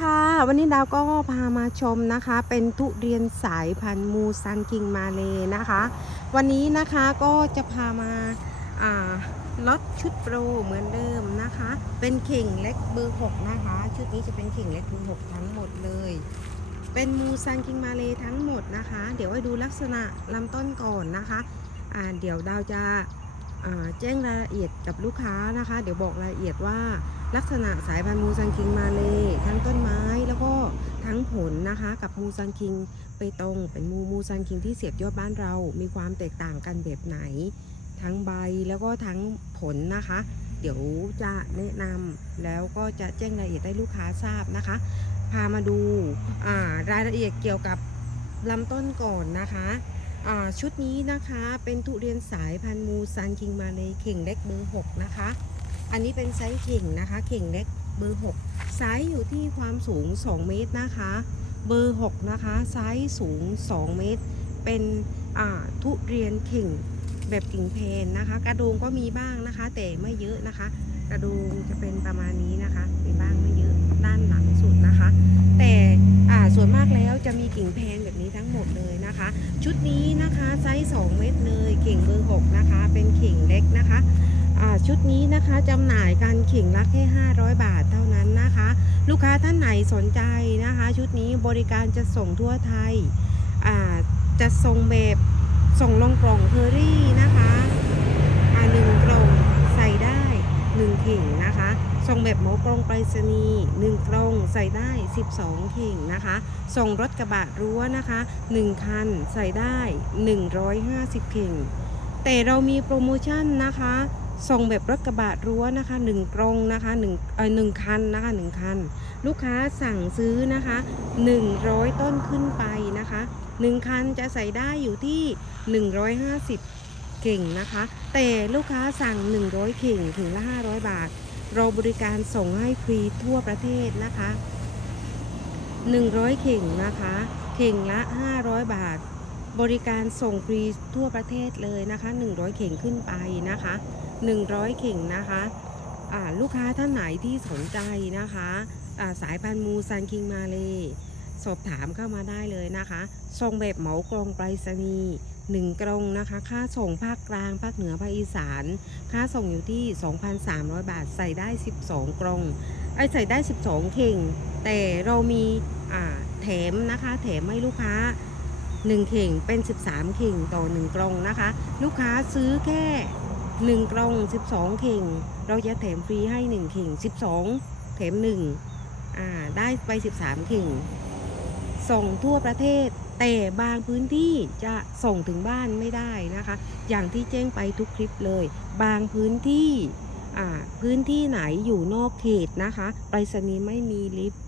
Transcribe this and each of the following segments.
ค่ะ วันนี้ดาวก็พามาชมนะคะ เป็นทุเรียนสายพันธุ์มูซันคิงมาเลนะคะ วันนี้นะคะก็จะพามาอ่าลดชุดโปรเหมือนเดิมนะคะ เป็นเข่งเล็กเบอร์6นะคะ ชุดนี้จะเป็นเข่งเล็กเบอร์6ทั้งหมดเลย เป็นมูซันคิงมาเลทั้งหมดนะคะ เดี๋ยวให้ดูลักษณะลำต้นก่อนนะคะอ่าเดี๋ยวดาวจะแจ้งรายละเอียดกับลูกค้านะคะ เดี๋ยวบอกรายละเอียดว่า ลักษณะสายพันธุ์มูซังคิงมาเลยทั้งต้นไม้แล้วก็ทั้งผลนะคะ กับมูซังคิงไปตรงเป็นมูมูซังคิงที่เสียบยอดบ้านเรา มีความแตกต่างกันแบบไหน ทั้งใบแล้วก็ทั้งผลนะคะ เดี๋ยวจะแนะนำแล้วก็จะแจ้งรายละเอียดให้ลูกค้าทราบนะคะ พามาดูารายละเอียดเกี่ยวกับลำต้นก่อนนะคะชุดนี้นะคะเป็นทุเรียนสายพันธุ์มูซันคิงมาเลยเข่งเล็กเบอร์6นะคะ อันนี้เป็นไซส์เข่งนะคะ เข่งเล็กเบอร์6ไซส์อยู่ที่ความสูง 2 เมตรนะคะ เบอร์6นะคะไซส์สูง 2 เมตร เป็นทุเรียนเข่งแบบกิ่งเพนนะคะ กระโดงก็มีบ้างนะคะ แต่ไม่เยอะนะคะ กระโดงจะเป็นประมาณนี้นะคะมีบ้างไม่เยอะด้านหลังสุดนะคะ แต่ส่วนมากแล้วจะมีกิ่งเพนแบบนี้ทั้งหมดเลยนะคะ ชุดนี้นะคะไซส์2เมตรเลยเข่งเบอร์6นะคะ เป็นเข่งเล็กนะคะ ชุดนี้นะคะจำหน่ายกันเข่งละแค่ 500 บาทเท่านั้นนะคะ ลูกค้าท่านไหนสนใจนะคะ ชุดนี้บริการจะส่งทั่วไทยจะส่งแบบส่งลงกล่องเคอรี่นะคะอ่าหนึ่งกล่องใส่ได้หนึ่งเข่งนะคะส่งแบบหมอกลองไปรษณีย์หนึ่งกล่องใส่ได้ 12 เข่งนะคะส่งรถกระบะรั้วนะคะ 1 คันใส่ได้ 150 เข่งแต่เรามีโปรโมชั่นนะคะ ส่งแบบรถกระบะรั้วนะคะ1กรงนะคะ1เอ่อหนึ่งคันนะคะ1คัน ลูกค้าสั่งซื้อนะคะ 100 ต้นขึ้นไปนะคะ 1 คันจะใส่ได้อยู่ที่ 150 เข่งนะคะ แต่ลูกค้าสั่ง 100 เข่งถึงละ 500 บาท เราบริการส่งให้ฟรีทั่วประเทศนะคะ 100 เข่งนะคะ เข่งละ 500 บาท บริการส่งฟรีทั่วประเทศเลยนะคะ 100 เข่งขึ้นไปนะคะ 100 เข่งนะคะลูกค้าท่านไหนที่สนใจนะคะาสายพันธุ์มูซันคิงมาเลสอบถามเข้ามาได้เลยนะคะส่งแบบเหมากรงไปรษณีย์หนึ่งกรงนะคะ ค่าส่งภาคกลางภาคเหนือภาคอีสาน ค่าส่งอยู่ที่ 2,300 บาท ใส่ได้ 12 กรง ไอใส่ได้ 12 เข่ง แต่เรามีแถมนะคะ แถมให้ลูกค้า 1 เข่งเป็น 13 เข่งต่อ 1 กรงนะคะ ลูกค้าซื้อแค่ 1กรง12เข่ง เราจะแถมฟรีให้1เข่ง12แถม1อ่าได้ไป13เข่ง ส่งทั่วประเทศ แต่บางพื้นที่จะส่งถึงบ้านไม่ได้นะคะ อย่างที่แจ้งไปทุกคลิปเลย บางพื้นที่อ่าพื้นที่ไหนอยู่นอกเขตนะคะไปรษณีย์ไม่มีลิฟต์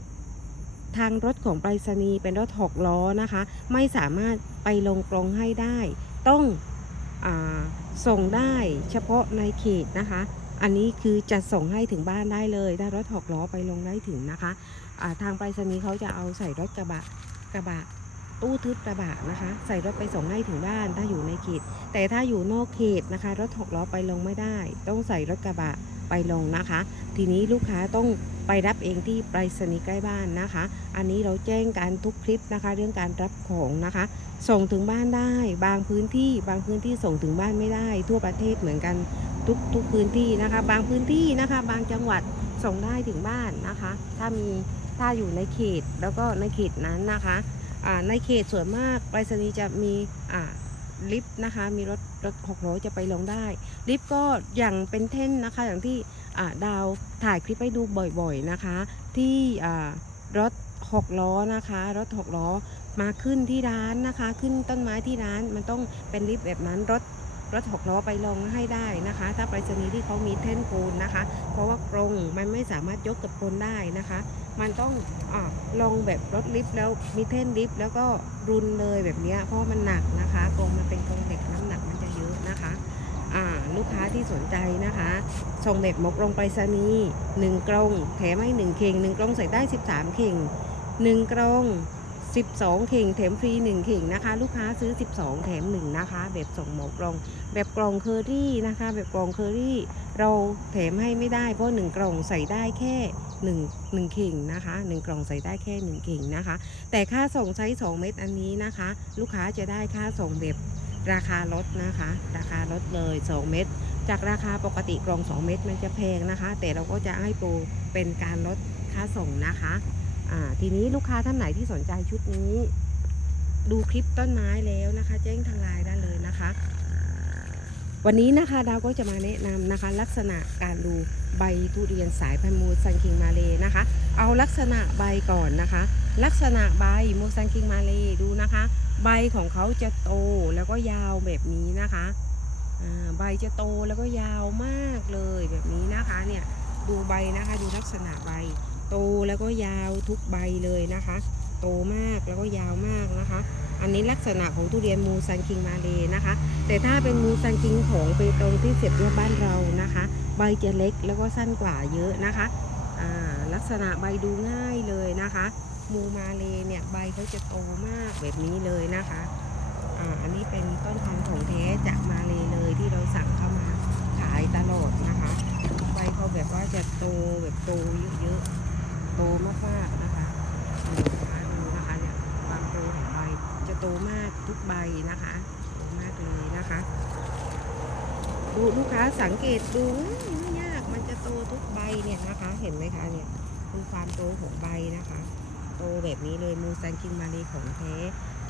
ทางรถของไปรษณีย์เป็นรถหกล้อนะคะ ไม่สามารถไปลงกรงให้ได้ ต้องอา ส่งได้เฉพาะในเขตนะคะ อันนี้คือจะส่งให้ถึงบ้านได้เลยถ้ารถหกล้อไปลงได้ถึงนะคะอ่าทางไปรษณีย์เขาจะเอาใส่รถกระบะกระบะตู้ทึบกระบะนะคะ ใส่รถไปส่งให้ถึงบ้านถ้าอยู่ในเขต แต่ถ้าอยู่นอกเขตนะคะ รถหกล้อไปลงไม่ได้ ต้องใส่รถกระบะไปลงนะคะ ทีนี้ลูกค้าต้องไปรับเองที่ไปรษณีย์ใกล้บ้านนะคะ อันนี้เราแจ้งการทุกคลิปนะคะ เรื่องการรับของนะคะ ส่งถึงบ้านได้ บางพื้นที่บางพื้นที่ส่งถึงบ้านไม่ได้ ทั่วประเทศเหมือนกันทุกทุกพื้นที่นะคะ บางพื้นที่นะคะ บางจังหวัดส่งได้ถึงบ้านนะคะ ถ้ามีถ้าอยู่ในเขตแล้วก็ในเขตนั้นนะคะในเขตส่วนมากไปรษณีย์จะมีลิฟต์นะคะ มีรถรถหกล้อจะไปลงได้ ลิฟต์ก็อย่างเป็นเท่นนะคะ อย่างที่ดาวถ่ายคลิปให้ดูบ่อยๆนะคะ ที่รถหกล้อนะคะ รถหกล้อ มาขึ้นที่ร้านนะคะ ขึ้นต้นไม้ที่ร้านมันต้องเป็นลิฟต์แบบนั้นรถรถหกล้อไปลงให้ได้นะคะ ถ้าไปรษณีย์ที่เขามีแท่นปูนนะคะ เพราะว่ากรงมันไม่สามารถยกกับคนได้นะคะ มันต้องอลงแบบรถลิฟต์แล้วมีแท่นลิฟต์แล้วก็รุนเลยแบบนี้เพราะว่ามันหนักนะคะกรงมันเป็นกรงเหล็กน้ำหนักมันจะเยอะนะคะลูกค้าที่สนใจนะคะส่งแบบหมกลงไปรษณีย์หนึ่งกรงแถมให้หนึ่งเข่งหนึ่งกรงใส่ได้ 13 เข่งหนึ่งกรง 12 เข่งแถมฟรี 1 เข่งนะคะ ลูกค้าซื้อ 12 แถม 1 นะคะ แบบส่งหมกกรงแบบกล่องเคอรี่นะคะ แบบกล่องเคอรี่ เราแถมให้ไม่ได้เพราะ 1 กล่องใส่ได้แค่1 1เข่งนะคะ 1 กล่องใส่ได้แค่ 1 เข่งนะคะ แต่ค่าส่งใช้ 2 เม็ดอันนี้นะคะ ลูกค้าจะได้ค่าส่งแบบราคาลดนะคะ ราคาลดเลย 2 เม็ดจากราคาปกติกล่อง 2 เม็ดมันจะแพงนะคะ แต่เราก็จะให้โปรเป็นการลดค่าส่งนะคะ อ่าทีนี้ลูกค้าท่านไหนที่สนใจชุดนี้ ดูคลิปต้นไม้แล้วนะคะ แจ้งทางไลน์ได้เลยนะคะ วันนี้นะคะดาวก็จะมาแนะนำนะคะ ลักษณะการดูใบทุเรียนสายพันธุ์มูซันคิงมาเลนะคะ เอาลักษณะใบก่อนนะคะ ลักษณะใบมูซันคิงมาเลดูนะคะ ใบของเขาจะโตแล้วก็ยาวแบบนี้นะคะใบจะโตแล้วก็ยาวมากเลยแบบนี้นะคะเนี่ยดูใบนะคะดูลักษณะใบ โตแล้วก็ยาวทุกใบเลยนะคะ โตมากแล้วก็ยาวมากนะคะ อันนี้ลักษณะของทุเรียนมูซันคิงมาเลนะคะ แต่ถ้าเป็นมูซันคิงของเปตงที่เสียบยอดบ้านเรานะคะ ใบจะเล็กแล้วก็สั้นกว่าเยอะนะคะลักษณะใบดูง่ายเลยนะคะ มูมาเลเนี่ยใบเขาจะโตมากแบบนี้เลยนะคะอันนี้เป็นต้นพันธุ์ของแท้จากมาเลเลยที่เราสั่งเข้ามาขายตลอดนะคะ ใบเขาแบบว่าจะโตแบบโตเยอะๆ โตมากๆนะคะดูนะคะเนี่ยความโตของใบจะโตมากทุกใบนะคะโตมากเลยนะคะ ดูลูกค้าสังเกตดูไม่ยากมันจะโตทุกใบเนี่ยนะคะ เห็นไหมคะเนี่ยคือความโตของใบนะคะ โตแบบนี้เลยมูซันคิงมาเลของแท้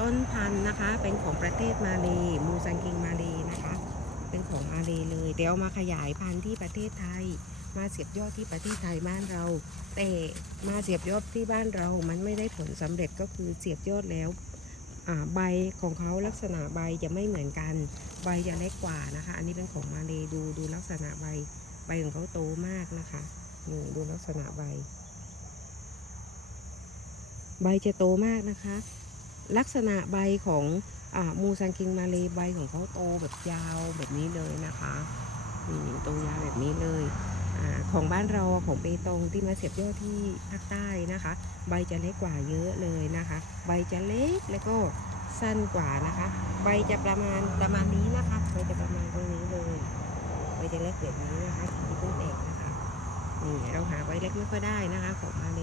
ต้นพันธุ์นะคะ เป็นของประเทศมาเลมูซันคิงมาเลนะคะ เป็นของมาเลเลย เดี๋ยวเอามาขยายพันธุ์ที่ประเทศไทย มาเสียบยอดที่ประเทศไทยบ้านเรา แต่มาเสียบยอดที่บ้านเรา มันไม่ได้ผลสำเร็จก็คือเสียบยอดแล้วใบของเขาลักษณะใบจะไม่เหมือนกัน ใบจะเล็กกว่านะคะ อันนี้เป็นของมาเลดูดูลักษณะใบ ใบของเขาโตมากนะคะนี่ดูลักษณะใบ ใบจะโตมากนะคะ ลักษณะใบของอมูซันคิงมาเลใบของเขาโตแบบยาวแบบนี้เลยนะคะนี่โตยาวแบบนี้เลย ของบ้านเราของเปตงที่มาเสียบยอดที่ภาคใต้นะคะ ใบจะเล็กกว่าเยอะเลยนะคะ ใบจะเล็กแล้วก็สั้นกว่านะคะ ใบจะประมาณประมาณนี้นะคะใบจะประมาณตรงนี้เลยใบจะเล็กแบบนี้นะคะที่เพิ่งแตกนะคะนี่เราหาใบเล็กไม่ค่อยได้นะคะ ของมาเล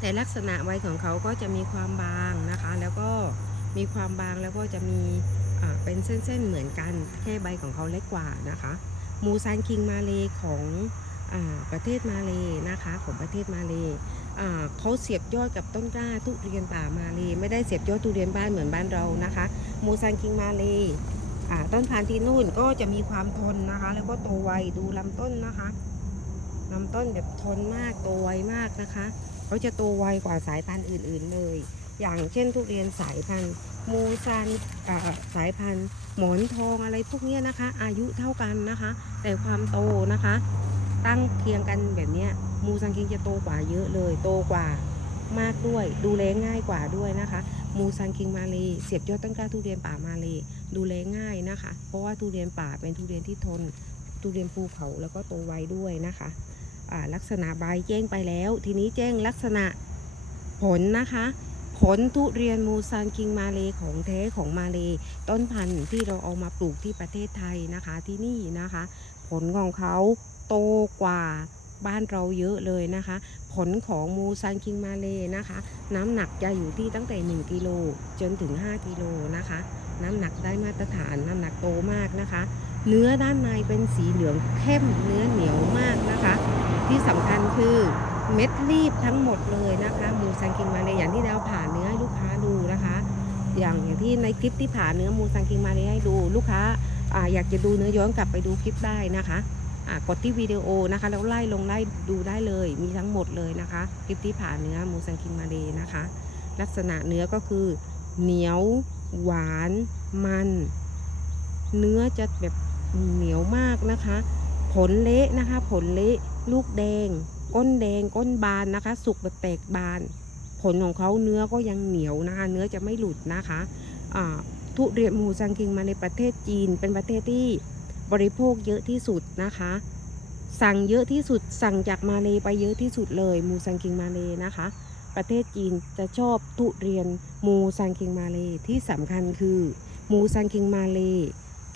แต่ลักษณะใบของเขาก็จะมีความบางนะคะ แล้วก็มีความบางแล้วก็จะมีเป็นเส้นๆเหมือนกันแค่ใบของเขาเล็กกว่านะคะ มูซานคิงมาเลของอประเทศมาเลนะคะของประเทศมาเลเขาเสียบยอดกับต้นกล้าทุเรียนป่ามาเลไม่ได้เสียบยอดทุเรียนบ้านเหมือนบ้านเรานะคะมูซานคิงมาเลต้นพันธุ์ที่นู่นก็จะมีความทนนะคะ แล้วก็โตไวดูลำต้นนะคะลำต้นแบบทนมากโตไวมากนะคะเขาจะโตไวกว่าสายพันธุ์อื่น ๆเลย อย่างเช่นทุเรียนสายพันธุ์มูซันสายพันธุ์ หมอนทองอะไรพวกนี้นะคะ อายุเท่ากันนะคะ แต่ความโตนะคะ ตั้งเคียงกันแบบนี้มูซันคิงจะโตกว่าเยอะเลย โตกว่ามากด้วย ดูแลง่ายกว่าด้วยนะคะ มูซันคิงมาเลเสียบยอดต้นกล้าทุเรียนป่ามาเลดูแลง่ายนะคะ เพราะว่าทุเรียนป่าเป็นทุเรียนที่ทน ทุเรียนภูเขาแล้วก็โตไวด้วยนะคะลักษณะใบแจ้งไปแล้ว ทีนี้แจ้งลักษณะผลนะคะ ผลทุเรียนมูซานคิงมาเลของแท้ของมาเล ต้นพันธุ์ที่เราเอามาปลูกที่ประเทศไทยนะคะที่นี่นะคะ ผลของเขาโตกว่าบ้านเราเยอะเลยนะคะ ผลของมูซานคิงมาเลนะคะ น้ำหนักจะอยู่ที่ตั้งแต่ 1กิโลจนถึง 5กิโลนะคะ น้ำหนักได้มาตรฐานน้ำหนักโตมากนะคะ เนื้อด้านในเป็นสีเหลืองเข้มเนื้อเหนียวมากนะคะ ที่สำคัญคือ เม็ดรีบทั้งหมดเลยนะคะมูซังคิงมาเลยอย่างที่เราผ่าเนื้อให้ลูกค้าดูนะคะ อย่างอย่างที่ในคลิปที่ผ่าเนื้อมูซังคิงมาเลยให้ดูลูกค้าอาอยากจะดูเนื้อย้อนกลับไปดูคลิปได้นะคะอ่ากดที่วิดีโอนะคะแล้วไล่ลงไล่ดูได้เลย มีทั้งหมดเลยนะคะคลิปที่ผ่าเนื้อมูซังคิงมาเลยนะคะ ลักษณะเนื้อก็คือเหนียวหวานมัน เนื้อจะแบบเหนียวมากนะคะ ผลเละนะคะ ผลเละลูกแดง ก้นแดงก้นบานนะคะ สุกแบบแตกบาน ผลของเขาเนื้อก็ยังเหนียวนะคะ เนื้อจะไม่หลุดนะคะทุเรียนหมูซังคิงมาในประเทศจีน เป็นประเทศที่บริโภคเยอะที่สุดนะคะ สั่งเยอะที่สุดสั่งจากมาเลไปเยอะที่สุดเลยมูซังคิงมาเลนะคะ ประเทศจีนจะชอบทุเรียนมูซังคิงมาเลที่สำคัญคือมูซังคิงมาเล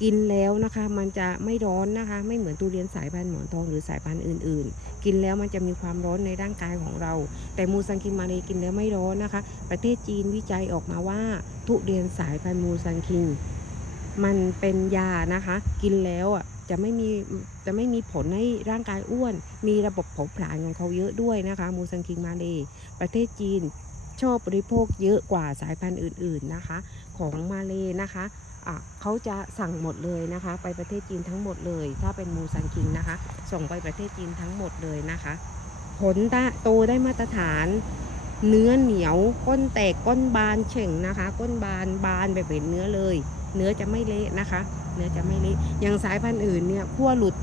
กินแล้วนะคะมันจะไม่ร้อนนะคะ ไม่เหมือนทุเรียนสายพันธุ์หมอนทองหรือสายพันธุ์อื่น ๆ กินแล้วมันจะมีความร้อนในร่างกายของเรา แต่มูซังคิงมาเลยกินแล้วไม่ร้อนนะคะ ประเทศจีนวิจัยออกมาว่า ทุเรียนสายพันธุ์มูซังคิง มันเป็นยานะคะ กินแล้วอะจะไม่มีจะไม่มีผลให้ร่างกายอ้วน มีระบบเผาผลาญของเขาเยอะด้วยนะคะ มูซังคิงมาเลยประเทศจีนชอบบริโภคเยอะกว่าสายพันธุ์อื่น ๆนะคะ ของมาเลยนะคะ เขาจะสั่งหมดเลยนะคะ ไปประเทศจีนทั้งหมดเลย ถ้าเป็นมูซังคิงนะคะ ส่งไปประเทศจีนทั้งหมดเลยนะคะ ผลได้โตได้มาตรฐาน เนื้อเหนียวก้นแตกก้นบานเฉ่งนะคะ ก้นบานบานแบบเป็นเนื้อเลย เนื้อจะไม่เละนะคะ เนื้อจะไม่เละอย่างสายพันธุ์อื่นเนี่ยขั้วหลุด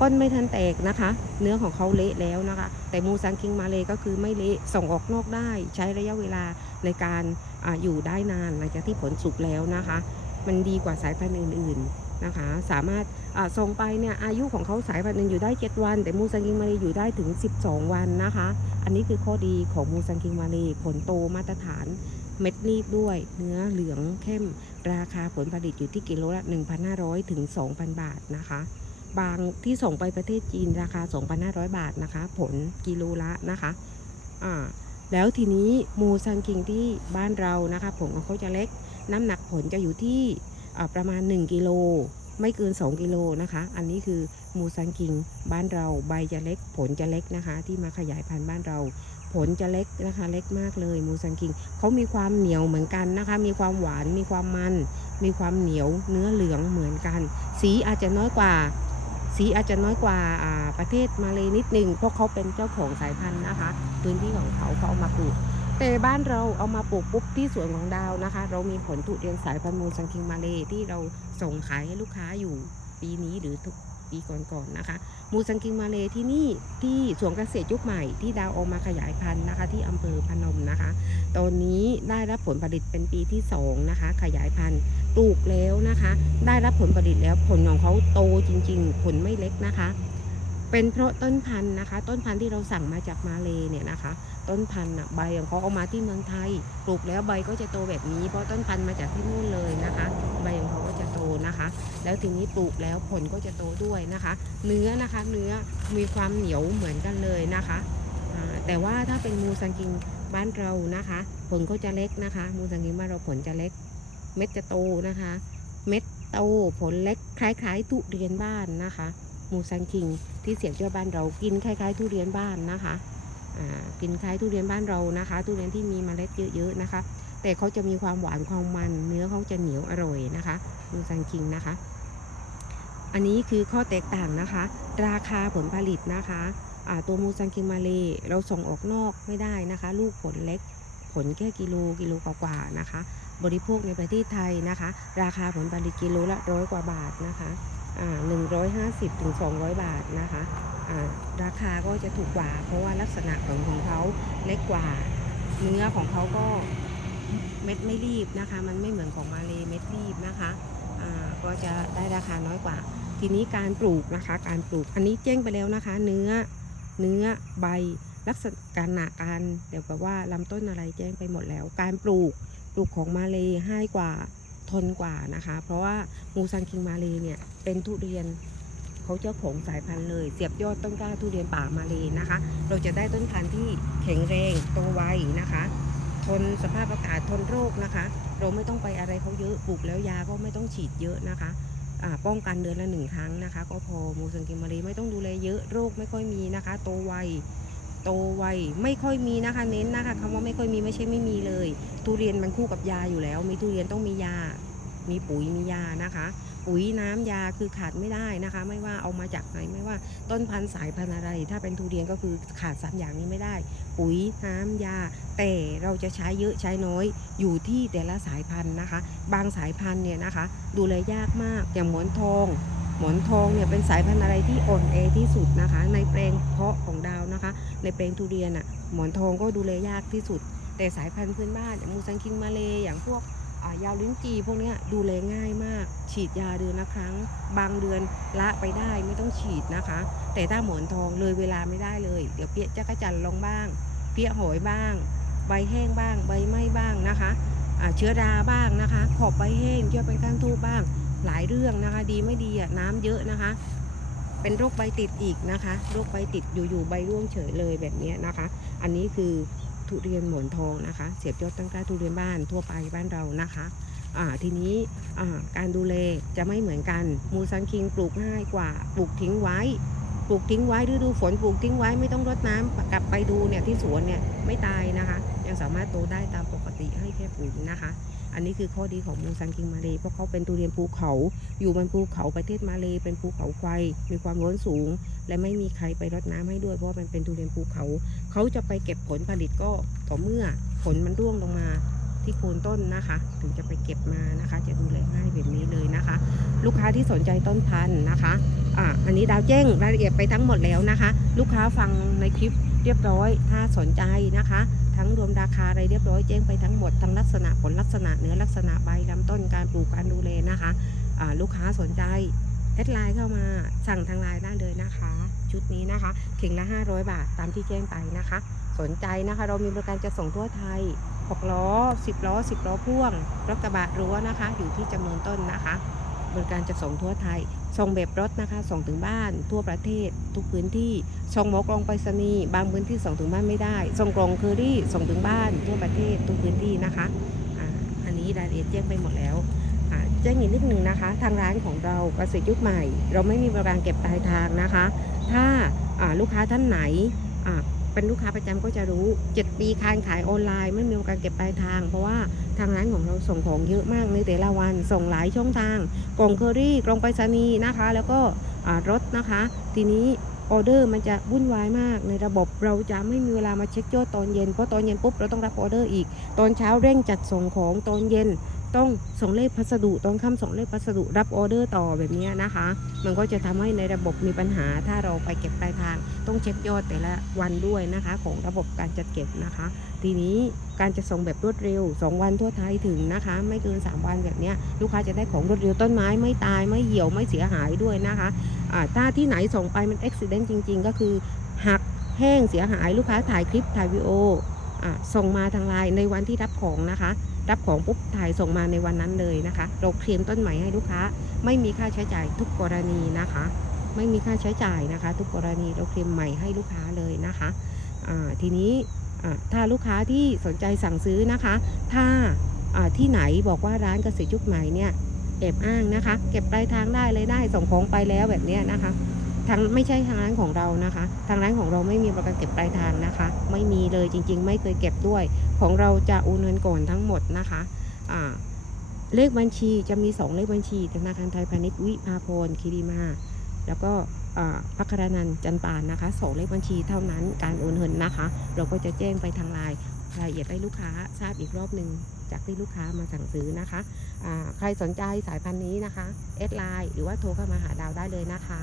ก้นไม่ทันแตกนะคะ เนื้อของเขาเละแล้วนะคะ แต่มูซังคิงมาเลยก็คือไม่เละส่งออกนอกได้ใช้ระยะเวลา ในการออยู่ได้นานหลังจากที่ผลสุกแล้วนะคะ มันดีกว่าสายพันธุ์อื่นๆนะคะ สามารถส่งไปเนี่ยอายุของเขาสายพันธุ์หนึ่งอยู่ได้ 7 วัน แต่มูซังคิงมาเลอยู่ได้ถึง 12 วันนะคะ อันนี้คือข้อดีของมูซังคิงมาเลผลโตมาตรฐานเม็ดรีบด้วย เนื้อเหลืองเข้ม ราคาผลผลิตอยู่ที่กิโลละ 1,500 ถึง 2,000 บาทนะคะ บางที่ส่งไปประเทศจีนราคา 2,500 บาทนะคะ ผลกิโลละนะคะ อ่า แล้วทีนี้มูซังคิงที่บ้านเรานะคะผลของเขาจะเล็ก น้ำหนักผลจะอยู่ที่ประมาณ 1 กิโล ไม่เกิน 2 กิโลนะคะ อันนี้คือมูซังคิงบ้านเราใบจะเล็ก ผลจะเล็กนะคะ ที่มาขยายพันธุ์บ้านเรา ผลจะเล็กนะคะเล็กมากเลยมูซังคิงเขามีความเหนียวเหมือนกันนะคะ มีความหวานมีความมัน มีความเหนียวเนื้อเหลืองเหมือนกัน สีอาจจะน้อยกว่า สีอาจจะน้อยกว่าประเทศมาเลยนิดนึงเพราะเขาเป็นเจ้าของสายพันธุ์นะคะ พื้นที่ของเขาเขาเอามาปลูกแต่บ้านเราเอามาปลูกปุ๊บที่สวนของดาวนะคะ เรามีผลทุเรียนสายพันธุ์มูสังคิงมาเลที่เราส่งขายให้ลูกค้าอยู่ปีนี้หรือทุกปีก่อนๆนะคะ มูสังกิงมาเลที่นี่ที่สวนเกษตรยุคใหม่ที่ดาวโอมาขยายพันธุ์นะคะ ที่อำเภอพนมนะคะ ตอนนี้ได้รับผลผลิตเป็นปีที่สองนะคะ ขยายพันธุ์ปลูกแล้วนะคะ ได้รับผลผลิตแล้วผลของเขาโตจริง ๆ ผลไม่เล็กนะคะ เป็นเพราะต้นพันธุ์นะคะ ต้นพันธุ์ที่เราสั่งมาจากมาเลเนี่ยนะคะ ต้นพันธุ์ใบของเขาเอามาที่เมืองไทย ปลูกแล้วใบก็จะโตแบบนี้ เพราะต้นพันธุ์มาจากที่นู่นเลยนะคะ ใบของเขาก็จะโตนะคะ แล้วทีนี้ปลูกแล้วผลก็จะโตด้วยนะคะ เนื้อนะคะ เนื้อมีความเหนียวเหมือนกันเลยนะคะ แต่ว่าถ้าเป็นมูซังกิงบ้านเรานะคะ ผลก็จะเล็กนะคะ มูซังกิงบ้านเราผลจะเล็ก เม็ดจะโตนะคะ เม็ดโตผลเล็กคล้ายๆทุเรียนบ้านนะคะ มูซังคิงที่เสียบยอดบ้านเรากินคล้ายๆทุเรียนบ้านนะคะ กินคล้ายทุเรียนบ้านเรานะคะ ทุเรียนที่มีเมล็ดเยอะๆนะคะ แต่เขาจะมีความหวานความมัน เนื้อเขาจะเหนียวอร่อยนะคะมูซังคิงนะคะ อันนี้คือข้อแตกต่างนะคะ ราคาผลผลิตนะคะตัวมูซังคิงมาเลเราส่งออกนอกไม่ได้นะคะ ลูกผลเล็กผลแค่กิโลกิโลกว่าๆนะคะ บริโภคในประเทศไทยนะคะ ราคาผลผลิตกิโลละร้อยกว่าบาทนะคะหนึ่งร้อยห้าสิบถึงสองร้อยบาทนะคะ ราคาก็จะถูกกว่า เพราะว่าลักษณะของของเขาเล็กกว่า เนื้อของเขาก็เม็ดไม่รีบนะคะ มันไม่เหมือนของมาเลเม็ดรีบนะคะก็จะได้ราคาน้อยกว่า ทีนี้การปลูกนะคะ การปลูกอันนี้แจ้งไปแล้วนะคะ เนื้อเนื้อใบลักษณะการหนาการเดี๋ยวแบบว่าลำต้นอะไรแจ้งไปหมดแล้ว การปลูกปลูกของมาเลยให้กว่าทนกว่านะคะ เพราะว่ามูซังคิงมาเลยเนี่ยเป็นทุเรียน เขาเจ้าของสายพันธุ์เลย เสียบยอดต้นกล้าทุเรียนป่ามาเลยนะคะ เราจะได้ต้นพันธุ์ที่แข็งแรงโตไวนะคะ ทนสภาพอากาศทนโรคนะคะ เราไม่ต้องไปอะไรเขาเยอะปลูกแล้วยาก็ไม่ต้องฉีดเยอะนะคะป้องกันเดือนละหนึ่งครั้งนะคะ ก็พอมูซังคิมาเลยไม่ต้องดูแลเยอะโรคไม่ค่อยมีนะคะ โตไวโตไวไม่ค่อยมีนะคะเน้นนะคะคำว่าไม่ค่อยมีไม่ใช่ไม่มีเลย ทุเรียนมันคู่กับยาอยู่แล้ว มีทุเรียนต้องมียา มีปุ๋ยมียานะคะ ปุ๋ยน้ำยาคือขาดไม่ได้นะคะ ไม่ว่าเอามาจากไหนไม่ว่าต้นพันธุ์สายพันธุ์อะไร ถ้าเป็นทุเรียนก็คือขาดสามอย่างนี้ไม่ได้ ปุ๋ยน้ำยา แต่เราจะใช้เยอะใช้น้อยอยู่ที่แต่ละสายพันธุ์นะคะ บางสายพันธุ์เนี่ยนะคะ ดูแลยากมากอย่างหมอนทองหมอนทองเนี่ยเป็นสายพันธุ์อะไรที่อ่อนแอที่สุดนะคะ ในแปลงเพาะของดาวนะคะ ในแปลงทุเรียนอะหมอนทองก็ดูแลยากที่สุด แต่สายพันธุ์พื้นบ้านอย่างมูซังคิงมาเลยอย่างพวกายาลิ้นจีพวกนี้ดูแลง่ายมาก ฉีดยาเดือนละครั้ง บางเดือนละไปได้ไม่ต้องฉีดนะคะ แต่ถ้าหมอนทองเลยเวลาไม่ได้เลย เดี๋ยวเปียจักรจันลงบ้าง เปียหอยบ้าง ใบแห้งบ้าง ใบไหม้บ้างนะคะเชื้อราบ้างนะคะ ขอบใบแห้งยอดเป็นก้านทูบบ้าง หลายเรื่องนะคะ ดีไม่ดีอะน้ำเยอะนะคะ เป็นโรคใบติดอีกนะคะ โรคใบติดอยู่ๆใบร่วงเฉยเลยแบบนี้นะคะ อันนี้คือ ทุเรียนหมอนทองนะคะ เสียบยอดตั้งแต่ทุเรียนบ้านทั่วไปบ้านเรานะคะทีนี้การดูแลจะไม่เหมือนกัน มูซันคิงปลูกง่ายกว่าปลูกทิ้งไว้ ปลูกทิ้งไว้ฤดูฝนปลูกทิ้งไว้ไม่ต้องรดน้ำกลับไปดูเนี่ยที่สวนเนี่ยไม่ตายนะคะ ยังสามารถโตได้ตามปกติให้แค่ปุ๋ยนะคะ อันนี้คือข้อดีของมูซันคิงมาเลเพราะเขาเป็นทุเรียนภูเขา อยู่บนภูเขาประเทศมาเลเป็นภูเขาไฟ มีความร้อนสูง และไม่มีใครไปรดน้ำให้ด้วยเพราะมันเป็นทุเรียนภูเขา เขาจะไปเก็บผลผลิตก็ต่อเมื่อผลมันร่วงลงมาที่โคนต้นนะคะ ถึงจะไปเก็บมานะคะ จะดูแลง่ายแบบนี้เลยนะคะ ลูกค้าที่สนใจต้นพันธุ์นะคะอ่าอันนี้ดาวแจ้งรายละเอียดไปทั้งหมดแล้วนะคะ ลูกค้าฟังในคลิปเรียบร้อย ถ้าสนใจนะคะ ทั้งรวมราคาอะไรเรียบร้อยแจ้งไปทั้งหมดทั้งลักษณะผลลักษณะเนื้อลักษณะใบลำต้นการปลูกการดูแลนะคะลูกค้าสนใจแอดไลน์เข้ามาสั่งทางไลน์ได้เลยนะคะ ชุดนี้นะคะเข่งละ 500 บาทตามที่แจ้งไปนะคะ สนใจนะคะเรามีบริการจะส่งทั่วไทย 6 ล้อ 10 ล้อ 10 ล้อพ่วงรถกระบะรั้วนะคะ อยู่ที่จำนวนต้นนะคะ บริการจะส่งทั่วไทย ส่งแบบรถนะคะ ส่งถึงบ้านทั่วประเทศ ทุกพื้นที่ ส่งหมอกล่องไปรษณีย์บางพื้นที่ส่งถึงบ้านไม่ได้ ส่งกล่องเคอรี่ส่งถึงบ้านทั่วประเทศทุกพื้นที่นะคะอ่าอันนี้รายละเอียดแจ้งไปหมดแล้วอ่าแจ้งอีกนิดนึงนะคะ ทางร้านของเราเกษตรยุคใหม่ เราไม่มีบริการเก็บปลายทางนะคะ ถ้าอ่าลูกค้าท่านไหนอ่า เป็นลูกค้าประจำก็จะรู้ 7 ปีการขายออนไลน์ไม่มีการเก็บปลายทาง เพราะว่าทางร้านของเราส่งของเยอะมากในแต่ละวันส่งหลายช่องทางกล่องเคอรี่กล่องไปรษณีย์นะคะ แล้วก็รถนะคะ ทีนี้ออเดอร์มันจะวุ่นวายมากในระบบเราจะไม่มีเวลามาเช็คยอดตอนเย็นเพราะตอนเย็นปุ๊บเราต้องรับออเดอร์อีก ตอนเช้าเร่งจัดส่งของตอนเย็น ต้องส่งเลขพัสดุต้อนค่ำส่งเลขพัสดุรับออเดอร์ต่อแบบนี้นะคะ มันก็จะทำให้ในระบบมีปัญหา ถ้าเราไปเก็บปลายทาง ต้องเช็คยอดแต่ละวันด้วยนะคะ ของระบบการจัดเก็บนะคะ ทีนี้การจะส่งแบบรวดเร็ว 2 วันทั่วไทยถึงนะคะ ไม่เกิน 3 วันแบบนี้ลูกค้าจะได้ของรวดเร็วต้นไม้ไม่ตายไม่เหี่ยวไม่เสียหายด้วยนะคะถ้าที่ไหนส่งไปมันอุบิเหตุจริง ๆ ก็คือหักแห้งเสียหายลูกค้าถ่ายคลิปถ่ายวิดีโอส่งมาทางไลน์ในวันที่รับของนะคะ รับของปุ๊บถ่ายส่งมาในวันนั้นเลยนะคะ เราเคลมต้นใหม่ให้ลูกค้า ไม่มีค่าใช้จ่ายทุกกรณีนะคะ ไม่มีค่าใช้จ่ายนะคะ ทุกกรณีเราเคลมใหม่ให้ลูกค้าเลยนะคะทีนี้ถ้าลูกค้าที่สนใจสั่งซื้อนะคะ ถ้าที่ไหนบอกว่าร้านเกษตรยุคใหม่เนี่ยแอบอ้างนะคะ เก็บปลายทางได้เลยได้ส่งของไปแล้วแบบนี้นะคะ ทางไม่ใช่ทางร้านของเรานะคะ ทางร้านของเราไม่มีประกันเก็บปลายทางนะคะ ไม่มีเลยจริง ๆ ไม่เคยเก็บด้วย ของเราจะโอนเงินก่อนทั้งหมดนะคะอ่าเลขบัญชีจะมี 2 เลขบัญชี ธนาคารไทยพาณิชย์วิภาพรคิริมา แล้วก็พัครนันท์จันปานนะคะสองเลขบัญชีเท่านั้นการโอนเงินนะคะ เราก็จะแจ้งไปทางไลน์รายละเอียดให้ลูกค้าทราบอีกรอบหนึ่งจากที่ลูกค้ามาสั่งซื้อนะคะอ่าใครสนใจสายพันธุ์นี้นะคะแอดไลน์หรือว่าโทรเข้ามาหาดาวได้เลยนะคะ